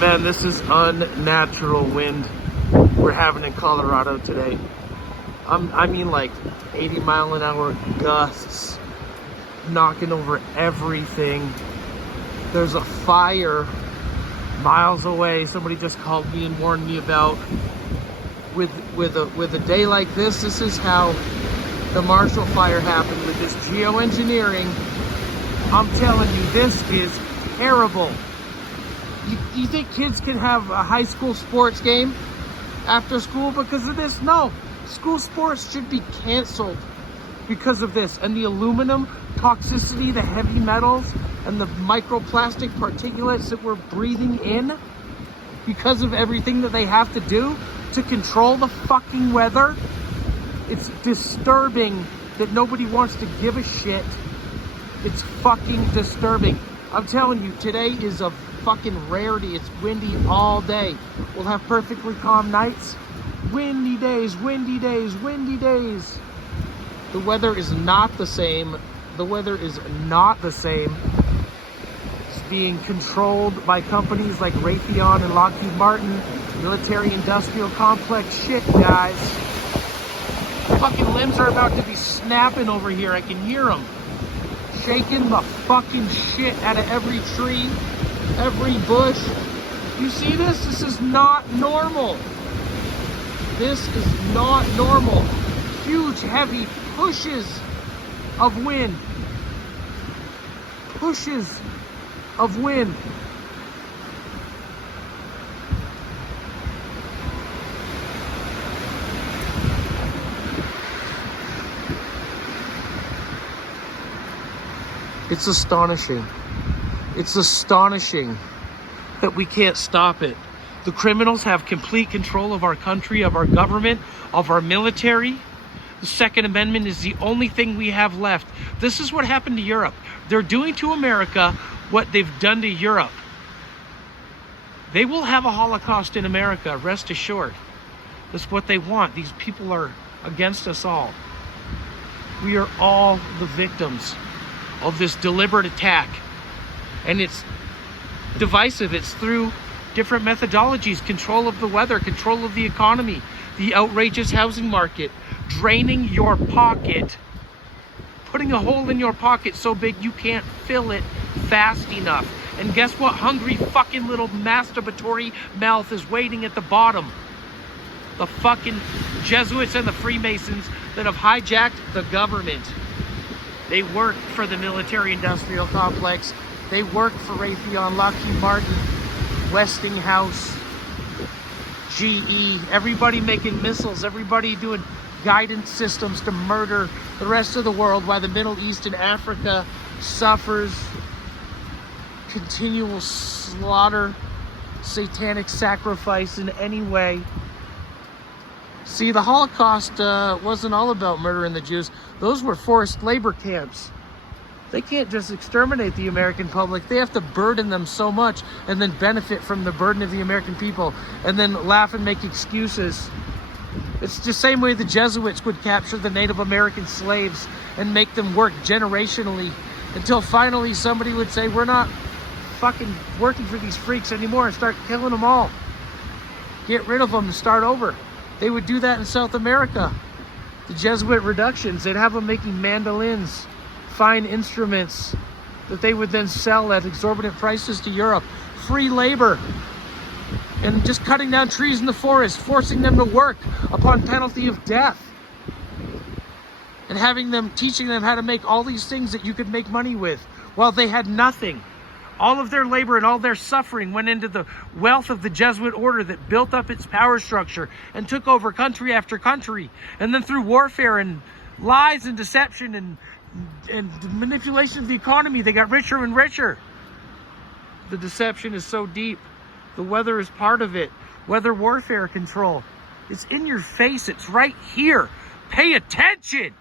Man, this is unnatural wind we're having in Colorado today. I mean like 80-mile-an-hour gusts knocking over everything. There's a fire miles away. Somebody just called me and warned me about. With a day like this is how the Marshall Fire happened with this geoengineering. I'm telling you, this is terrible. You think kids can have a high school sports game after school because of this? No. School sports should be canceled because of this. And the aluminum toxicity, the heavy metals, and the microplastic particulates that we're breathing in because of everything that they have to do to control the fucking weather. It's disturbing that nobody wants to give a shit. It's fucking disturbing. I'm telling you, today is a fucking rarity. It's windy all day. We'll have perfectly calm nights. Windy days, windy days, windy days. The weather is not the same. The weather is not the same. It's being controlled by companies like Raytheon and Lockheed Martin. Military-industrial complex shit, guys. Fucking limbs are about to be snapping over here. I can hear them. Shaking the fucking shit out of every tree, every bush. You see this? This is not normal. This is not normal. Huge, heavy pushes of wind. Pushes of wind. It's astonishing. It's astonishing that we can't stop it. The criminals have complete control of our country, of our government, of our military. The Second Amendment is the only thing we have left. This is what happened to Europe. They're doing to America what they've done to Europe. They will have a Holocaust in America, rest assured. That's what they want. These people are against us all. We are all the victims of this deliberate attack. And it's divisive. It's through different methodologies: control of the weather, control of the economy, the outrageous housing market, draining your pocket, putting a hole in your pocket so big you can't fill it fast enough. And guess what? Hungry fucking little masturbatory mouth is waiting at the bottom. The fucking Jesuits and the Freemasons that have hijacked the government. They work for the military-industrial complex. They work for Raytheon, Lockheed Martin, Westinghouse, GE, everybody making missiles, everybody doing guidance systems to murder the rest of the world while the Middle East and Africa suffers continual slaughter, satanic sacrifice in any way. See, the Holocaust wasn't all about murdering the Jews. Those were forced labor camps. They can't just exterminate the American public. They have to burden them so much and then benefit from the burden of the American people and then laugh and make excuses. It's the same way the Jesuits would capture the Native American slaves and make them work generationally until finally somebody would say, we're not fucking working for these freaks anymore, and start killing them all. Get rid of them and start over. They would do that in South America. The Jesuit reductions, they'd have them making mandolins, fine instruments that they would then sell at exorbitant prices to Europe. Free labor. And just cutting down trees in the forest, forcing them to work upon penalty of death. And having them, teaching them how to make all these things that you could make money with while they had nothing. All of their labor and all their suffering went into the wealth of the Jesuit order that built up its power structure and took over country after country. And then through warfare and lies and deception and manipulation of the economy, they got richer and richer. The deception is so deep. The weather is part of it. Weather warfare control. It's in your face. It's right here. Pay attention.